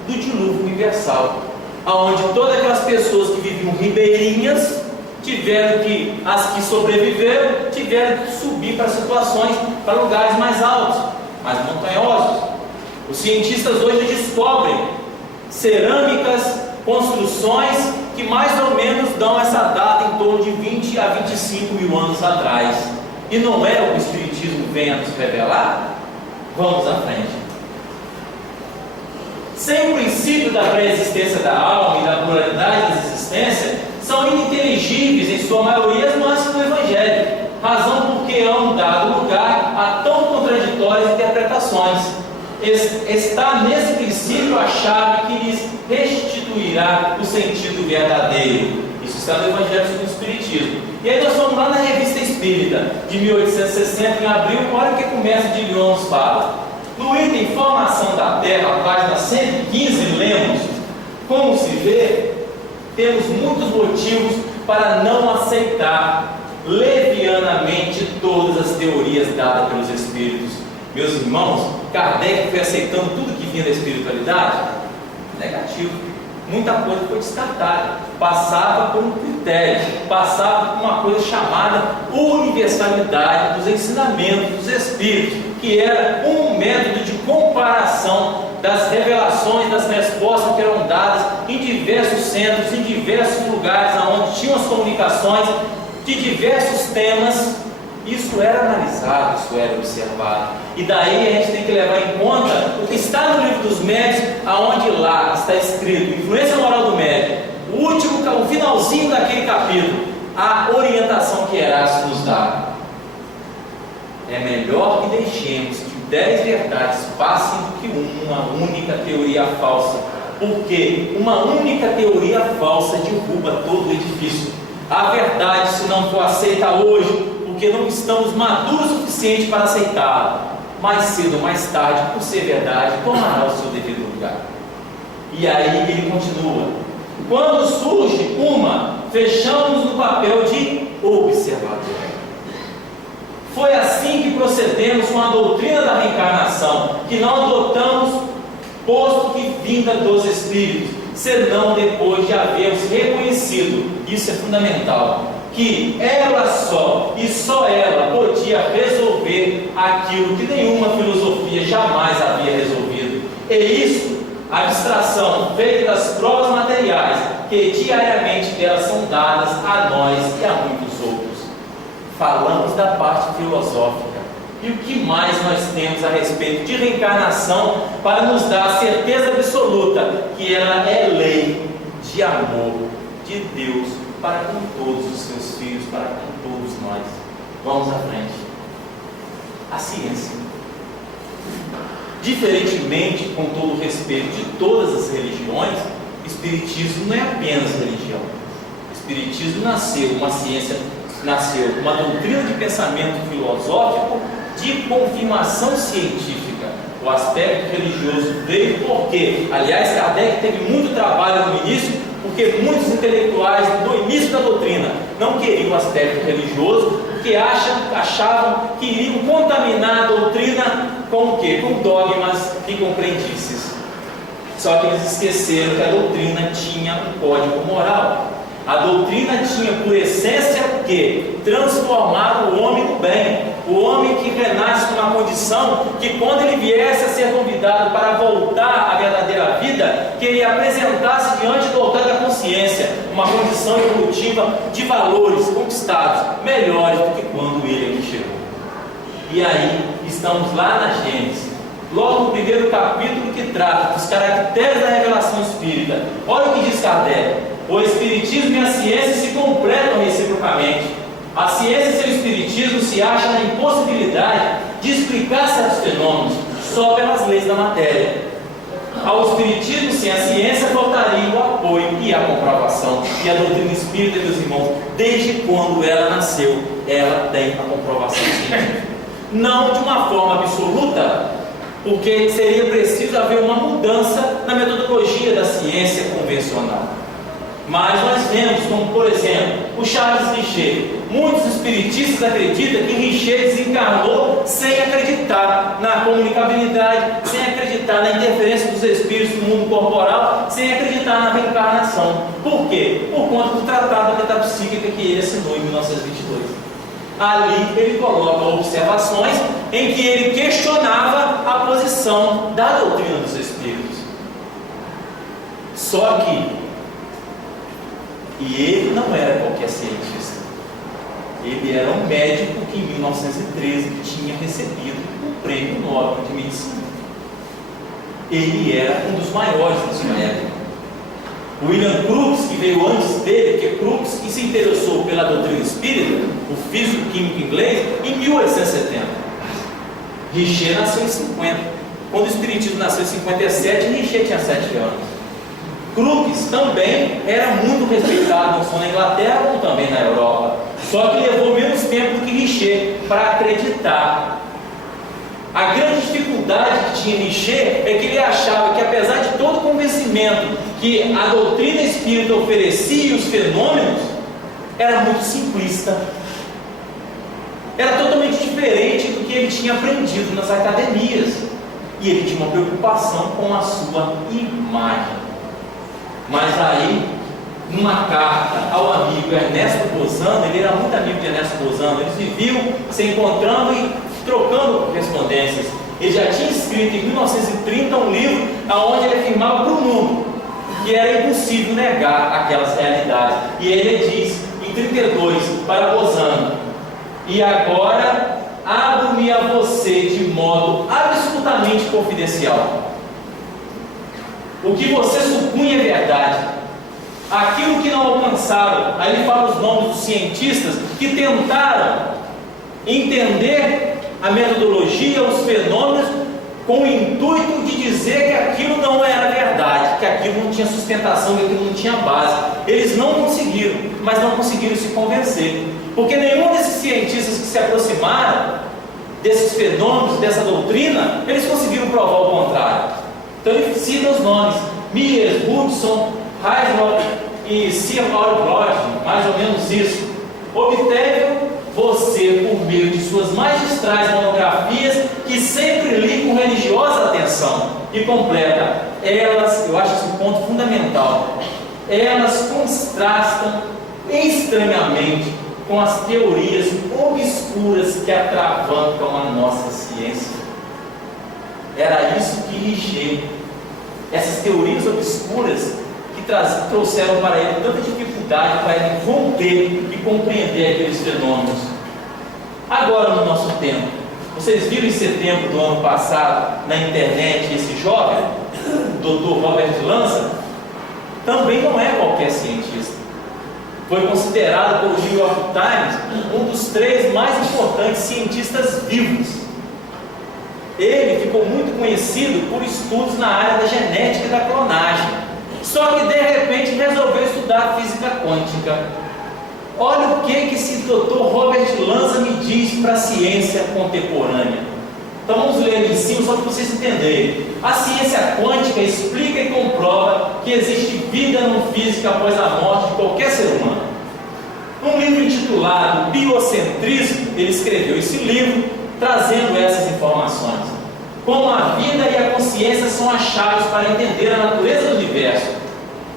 do dilúvio universal, onde todas aquelas pessoas que viviam ribeirinhas tiveram que, as que sobreviveram, tiveram que subir para situações, para lugares mais altos, mais montanhosos. Os cientistas hoje descobrem cerâmicas, construções que mais ou menos dão essa data em torno de 20 a 25 mil anos atrás. E não é o que o Espiritismo vem a nos revelar? Vamos à frente. Sem o princípio da pré-existência da alma e da pluralidade da existência, são ininteligíveis em sua maioria as nuances do Evangelho, razão porque hão dado lugar a tão contraditórias interpretações. Está nesse princípio a chave que lhes restituirá o sentido verdadeiro. Isso está no Evangelho segundo o Espiritismo. E aí nós vamos lá na Revista Espírita, de 1860, em abril, olha o que começa de Lyon nos fala. No item Formação da Terra, página 115, lemos: como se vê, temos muitos motivos para não aceitar levianamente todas as teorias dadas pelos Espíritos. Meus irmãos, Kardec foi aceitando tudo que vinha da espiritualidade? Negativo. Muita coisa foi descartada, passava por um critério, passava por uma coisa chamada universalidade dos ensinamentos dos Espíritos, que era um método de comparação das revelações, das respostas que eram dadas em diversos centros, em diversos lugares, onde tinham as comunicações de diversos temas. Isso era analisado, isso era observado. E daí a gente tem que levar em conta o que está no Livro dos Médiuns, aonde lá está escrito influência moral do médium, o finalzinho daquele capítulo, a orientação que Erasto nos dá. É melhor que deixemos que 10 verdades passem do que uma única teoria falsa, porque uma única teoria falsa derruba todo o edifício. A verdade, se não for aceita hoje, porque não estamos maduros o suficiente para aceitá-la, mais cedo ou mais tarde, por ser verdade, tomará o seu devido lugar. E aí ele continua: quando surge uma, fechamos no papel de observador. Foi assim que procedemos com a doutrina da reencarnação, que não adotamos, posto que vinda dos Espíritos, senão depois de havermos reconhecido, isso é fundamental, que ela só e só ela podia resolver aquilo que nenhuma filosofia jamais havia resolvido. E isso, a abstração feita das provas materiais, que diariamente delas são dadas a nós e a muitos outros. Falamos da parte filosófica. E o que mais nós temos a respeito de reencarnação para nos dar a certeza absoluta que ela é lei de amor de Deus para com todos os seus filhos, para com todos nós. Vamos à frente. A ciência. Diferentemente, com todo o respeito de todas as religiões, o Espiritismo não é apenas religião. O Espiritismo nasceu, uma ciência, nasceu uma doutrina de pensamento filosófico de confirmação científica. O aspecto religioso veio porque, aliás, Kardec teve muito trabalho no início, porque muitos intelectuais no início da doutrina não queriam o aspecto religioso, porque achavam que iriam contaminar a doutrina com o quê? Com dogmas e com crendices. Só que eles esqueceram que a doutrina tinha um código moral. A doutrina tinha por essência o quê? Transformar o homem no bem. O homem que renasce numa condição que, quando ele viesse a ser convidado para voltar à verdadeira vida, que ele apresentasse diante do altar da consciência uma condição evolutiva de valores conquistados, melhores do que quando ele aqui chegou. E aí, estamos lá na Gênesis, logo no primeiro capítulo que trata dos caracteres da revelação espírita. Olha o que diz Kardec: o Espiritismo e a ciência se completam reciprocamente. A ciência e seu espiritismo se acham na impossibilidade de explicar certos fenômenos só pelas leis da matéria. Ao espiritismo, sem a ciência, faltaria o apoio e a comprovação. E a doutrina espírita, meus irmãos, desde quando ela nasceu, ela tem a comprovação científica. Não de uma forma absoluta, porque seria preciso haver uma mudança na metodologia da ciência convencional. Mas nós vemos, como por exemplo, o Charles Richer. Muitos espiritistas acreditam que Richer desencarnou sem acreditar na comunicabilidade, sem acreditar na interferência dos espíritos no mundo corporal, sem acreditar na reencarnação. Por quê? Por conta do Tratado da Metapsíquica que ele assinou em 1922. Ali ele coloca observações em que ele questionava a posição da doutrina dos espíritos. Só que ele não era qualquer cientista. Ele era um médico que em 1913 tinha recebido o Prêmio Nobel de Medicina. Ele era um dos maiores da sua época. William Crookes, que veio antes dele, que é Crookes, que se interessou pela doutrina espírita, o físico-químico inglês, em 1870. Richer nasceu em 50. Quando o espiritismo nasceu em 57, Richer tinha 7 anos. Crookes também era muito respeitado, não só na Inglaterra, como também na Europa. Só que levou menos tempo do que Richer para acreditar. A grande dificuldade que tinha Richer é que ele achava que, apesar de todo o convencimento que a doutrina espírita oferecia e os fenômenos, era muito simplista. Era totalmente diferente do que ele tinha aprendido nas academias. E ele tinha uma preocupação com a sua imagem. Mas aí, numa carta ao amigo Ernesto Bozano, ele era muito amigo de Ernesto Bozano, eles viviam se encontrando e trocando correspondências. Ele já tinha escrito em 1930 um livro onde ele afirmava para o mundo que era impossível negar aquelas realidades. E ele diz em 32 para Bozano: e agora abro-me a você de modo absolutamente confidencial. O que você supunha é verdade. Aquilo que não alcançaram, aí ele fala os nomes dos cientistas que tentaram entender a metodologia, os fenômenos, com o intuito de dizer que aquilo não era verdade, que aquilo não tinha sustentação, que aquilo não tinha base. Eles não conseguiram, mas não conseguiram se convencer, porque nenhum desses cientistas que se aproximaram desses fenômenos, dessa doutrina, eles conseguiram provar o contrário. Então ele cita os nomes: Myers, Hudson, Heisler e Sir Paul Bloch, mais ou menos isso. Obteve você por meio de suas magistrais monografias, que sempre li com religiosa atenção, e completa: elas, eu acho esse um ponto fundamental, elas contrastam estranhamente com as teorias obscuras que atravancam a nossa ciência. Era isso que Richer, essas teorias obscuras que trouxeram para ele tanta dificuldade para ele romper e compreender aqueles fenômenos. Agora, no nosso tempo, vocês viram em setembro do ano passado na internet esse jovem, Dr. Robert Lanza? Também não é qualquer cientista. Foi considerado pelo New York Times um dos 3 mais importantes cientistas vivos. Ele ficou muito conhecido por estudos na área da genética e da clonagem. Só que de repente resolveu estudar física quântica. Olha o que esse Dr. Robert Lanza me diz para a ciência contemporânea. Então vamos ler ali em cima só para vocês entenderem. A ciência quântica explica e comprova que existe vida não física após a morte de qualquer ser humano. Num livro intitulado Biocentrismo, ele escreveu esse livro trazendo essas informações. Como a vida e a consciência são as chaves para entender a natureza do universo.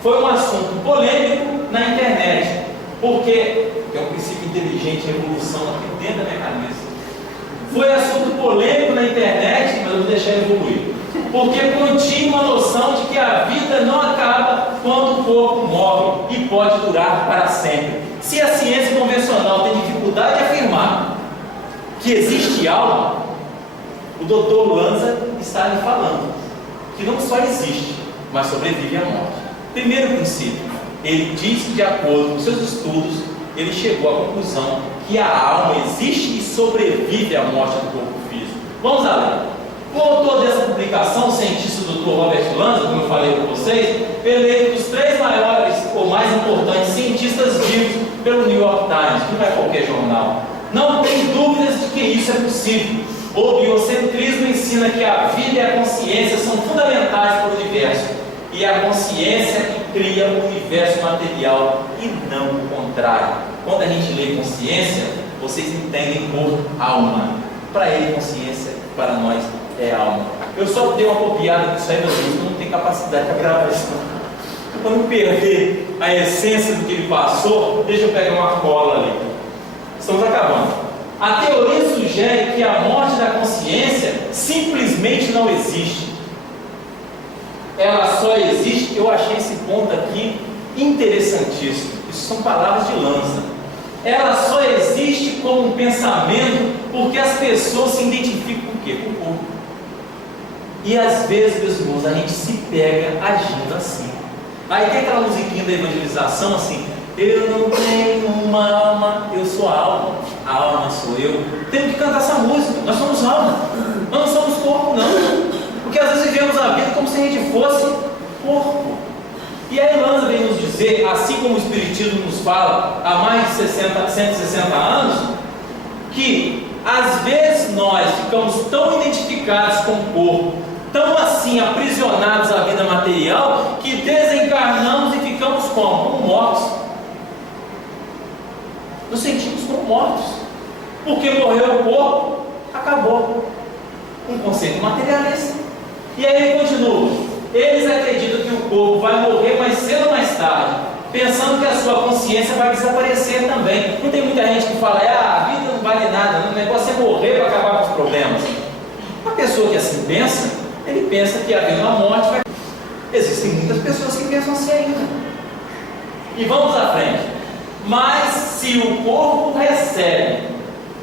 Foi um assunto polêmico na internet, porque é um princípio inteligente de evolução aqui dentro da minha cabeça. Foi assunto polêmico na internet, mas eu vou deixar ele evoluir, porque continha uma noção de que a vida não acaba quando o corpo morre e pode durar para sempre. Se a ciência convencional tem dificuldade de afirmar que existe algo, o Dr. Lanza está lhe falando que não só existe, mas sobrevive à morte. Primeiro princípio, ele diz que, de acordo com seus estudos, ele chegou à conclusão que a alma existe e sobrevive à morte do corpo físico. Vamos além. O autor dessa publicação, o cientista Dr. Robert Lanza, como eu falei para vocês, eleito dos 3 maiores ou mais importantes cientistas vivos pelo New York Times, que não é qualquer jornal. Não tem dúvidas de que isso é possível. O biocentrismo ensina que a vida e a consciência são fundamentais para o universo, e a consciência que cria o universo material e não o contrário. Quando a gente lê consciência, vocês entendem por alma. Para ele, consciência, para nós, é alma. Eu só dei uma copiada disso aí, meu Deus, eu não tenho capacidade para gravar isso. Para não perder a essência do que ele passou, deixa eu pegar uma cola ali. Estamos acabando. A teoria sugere que a morte da consciência simplesmente não existe. Ela só existe, eu achei esse ponto aqui interessantíssimo. Isso são palavras de Lanza. Ela só existe como um pensamento porque as pessoas se identificam com o quê? Com o corpo. E às vezes, meus irmãos, a gente se pega agindo assim. Aí tem aquela musiquinha da evangelização assim: eu não tenho uma alma, eu sou a alma. A alma sou eu. Temos que cantar essa música. Nós somos alma. Nós não somos corpo, não. Porque às vezes vivemos a vida como se a gente fosse corpo. E aí Lanza vem nos dizer, assim como o Espiritismo nos fala há mais de 160 anos, que às vezes nós ficamos tão identificados com o corpo, tão assim aprisionados à vida material, que desencarnamos e ficamos como mortos. Nos sentimos como mortos, porque morreu o corpo, acabou. Um conceito materialista. E aí ele continua: eles acreditam que o corpo vai morrer mais cedo ou mais tarde, pensando que a sua consciência vai desaparecer também. Não tem muita gente que fala: a vida não vale nada, o negócio é morrer para acabar com os problemas. Uma pessoa que assim pensa, ele pensa que havendo a morte vai... Existem muitas pessoas que pensam assim ainda. E vamos à frente. Mas se o corpo recebe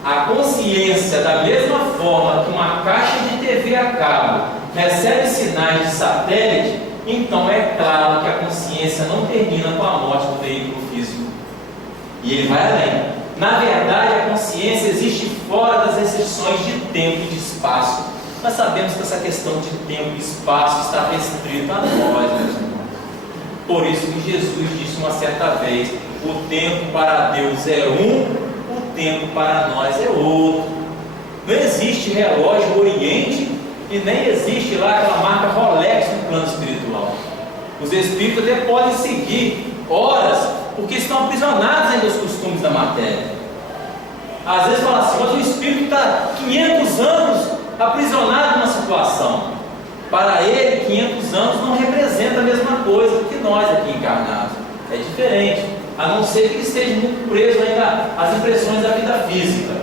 a consciência da mesma forma que uma caixa de TV a cabo recebe sinais de satélite, então é claro que a consciência não termina com a morte do veículo físico. E ele vai além. Na verdade, a consciência existe fora das restrições de tempo e de espaço. Nós sabemos que essa questão de tempo e espaço está restrita a nós, meus irmãos. Por isso que Jesus disse uma certa vez: o tempo para Deus é um, o tempo para nós é outro. Não existe relógio Oriente e nem existe lá aquela marca Rolex no plano espiritual. Os espíritos até podem seguir horas, porque estão aprisionados ainda aos costumes da matéria. Às vezes fala assim: mas o espírito está 500 anos aprisionado numa situação. Para ele, 500 anos não representa a mesma coisa que nós aqui encarnados. É diferente, a não ser que ele esteja muito preso ainda às impressões da vida física.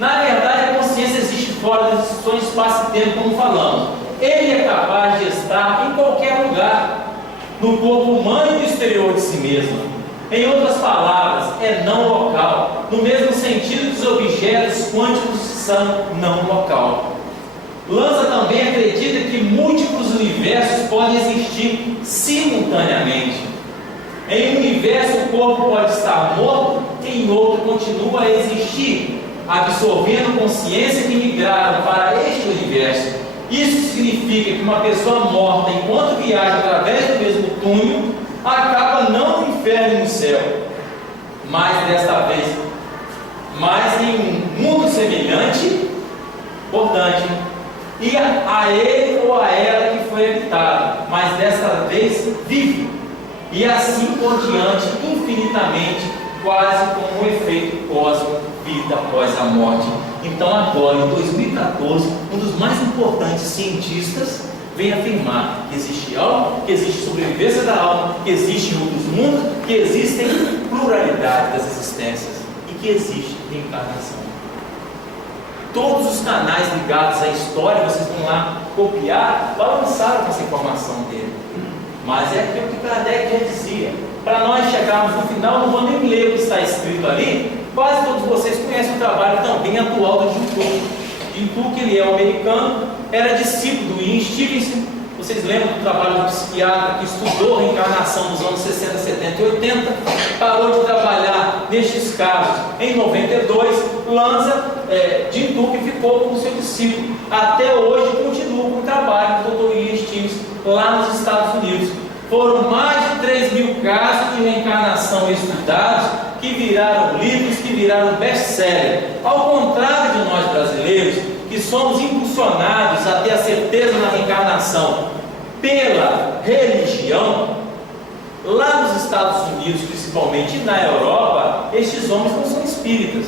Na verdade, a consciência existe fora das instituições de espaço e tempo, como falamos. Ele é capaz de estar em qualquer lugar, no corpo humano e no exterior de si mesmo. Em outras palavras, é não local, no mesmo sentido que os objetos quânticos são não local. Lanza também acredita que múltiplos universos podem existir simultaneamente. Em um universo o corpo pode estar morto, em outro continua a existir, absorvendo consciência que migraram para este universo. Isso significa que uma pessoa morta, enquanto viaja através do mesmo túnel, acaba não no inferno e no céu, mas desta vez, mas em um mundo semelhante, importante, e a ele ou a ela que foi habitado, mas desta vez vive, e assim por diante, infinitamente, quase como um efeito cósmico, vida após a morte. Então agora, em 2014, um dos mais importantes cientistas vem afirmar que existe alma, que existe sobrevivência da alma, que existem outros mundos, que existem pluralidade das existências e que existe reencarnação. Todos os canais ligados à história, vocês vão lá copiar, balançaram com essa informação dele. Mas é aquilo que Kardec já dizia. Para nós chegarmos no final, não vou nem ler o que está escrito ali. Quase todos vocês conhecem o trabalho também atual do Jim Cook. Jim Cook, ele é um americano, era discípulo do Ian Stevenson. Vocês lembram do trabalho do psiquiatra que estudou a reencarnação nos anos 60, 70 e 80, parou de trabalhar nestes casos em 92, Lanza Jim Tuck ficou como seu discípulo. Até hoje continua com o trabalho do Dr. Ian Stevens lá nos Estados Unidos. Foram mais de 3 mil casos de reencarnação estudados que viraram livros, que viraram best-seller. Ao contrário de nós brasileiros, que somos impulsionados a ter a certeza na reencarnação pela religião, lá nos Estados Unidos, principalmente, e na Europa, estes homens não são espíritas.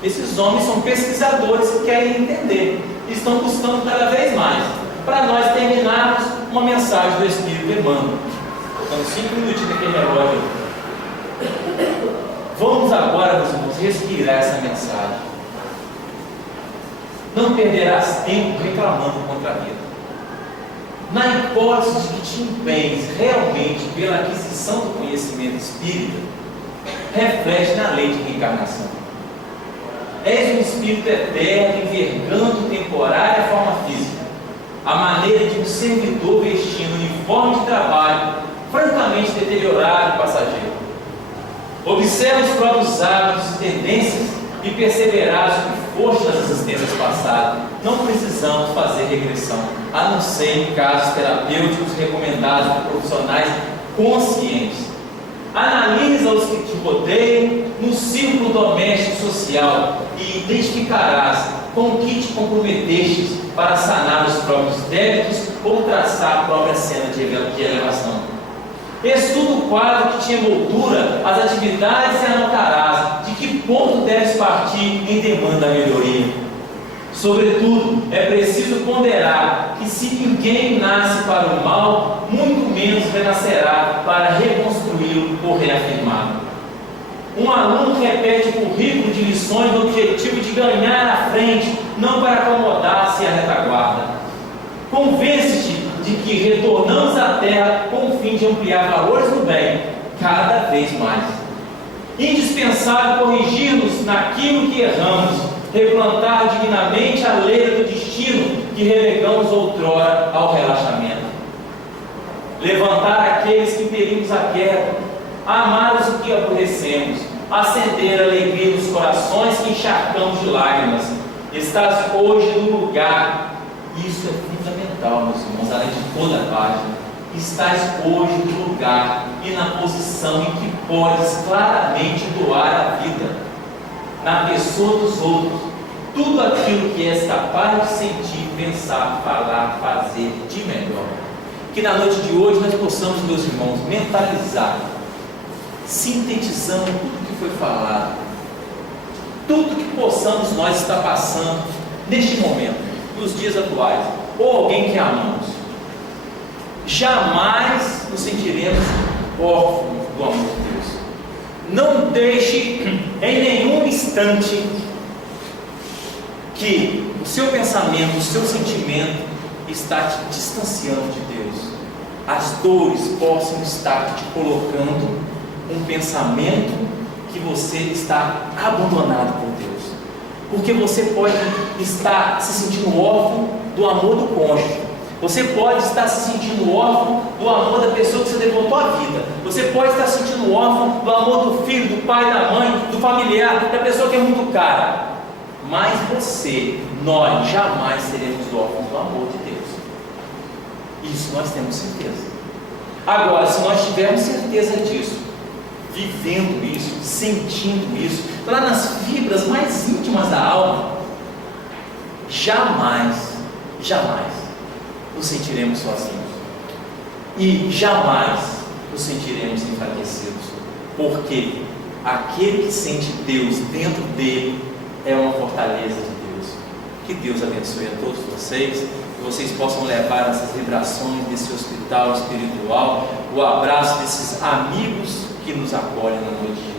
Esses homens são pesquisadores que querem entender, e estão buscando cada vez mais. Para nós terminarmos, uma mensagem do Espírito Emmanuel. Então, 5 minutinhos aqui, relógio. Vamos agora, meus irmãos, respirar essa mensagem. Não perderás tempo reclamando contra a vida. Na hipótese de que te empenhes realmente pela aquisição do conhecimento espírita, reflete na lei de reencarnação. És um espírito eterno, envergando temporária a forma física, a maneira de um servidor vestindo um uniforme de trabalho, francamente deteriorado e passageiro. Observa os próprios hábitos e tendências e perceberás o que foste nas existências passadas. Não precisamos fazer regressão, a não ser em casos terapêuticos recomendados por profissionais conscientes. Analisa os que te rodeiam no círculo doméstico e social e identificarás com o que te comprometestes para sanar os próprios débitos ou traçar a própria cena de elevação. Estuda o quadro que te emoldura as atividades e anotarás de que ponto deves partir em demanda da melhoria. Sobretudo, é preciso ponderar que se ninguém nasce para o mal, muito menos renascerá para reconstruí-lo ou reafirmá-lo. Um aluno repete o currículo de lições no objetivo de ganhar à frente, não para acomodar-se à retaguarda. Convence-te de que retornamos à Terra com o fim de ampliar valores no bem, cada vez mais. Indispensável corrigir-nos naquilo que erramos, replantar dignamente a leira do destino que relegamos outrora ao relaxamento. Levantar aqueles que impedimos a queda, amar os que aborrecemos, acender a alegria nos corações que encharcamos de lágrimas. Estás hoje no lugar, isso é fundamental, meus irmãos, além de toda a página. Estás hoje no lugar e na posição em que podes claramente doar a vida, na pessoa dos outros, tudo aquilo que és capaz de sentir, pensar, falar, fazer de melhor. Que na noite de hoje nós possamos, meus irmãos, mentalizar, sintetizando tudo que foi falado, tudo que possamos nós estar passando neste momento, nos dias atuais, ou alguém que amamos. Jamais nos sentiremos órfãos do amor de Deus. Não deixe em nenhum instante que o seu pensamento, o seu sentimento está te distanciando de Deus. As dores possam estar te colocando um pensamento que você está abandonado por Deus. Porque você pode estar se sentindo órfão do amor do cônjuge. Você pode estar se sentindo órfão do amor da pessoa que você devotou a vida. Você pode estar se sentindo órfão do amor do filho, do pai, da mãe, do familiar, da pessoa que é muito cara. Mas nós jamais seremos órfãos do amor de Deus. Isso nós temos certeza. Agora, se nós tivermos certeza disso, vivendo isso, sentindo isso, lá nas fibras mais íntimas da alma, jamais nos sentiremos sozinhos e jamais nos sentiremos enfraquecidos, porque aquele que sente Deus dentro dele é uma fortaleza de Deus. Que Deus abençoe a todos vocês, que vocês possam levar essas vibrações desse hospital espiritual, o abraço desses amigos que nos acolhem na noite de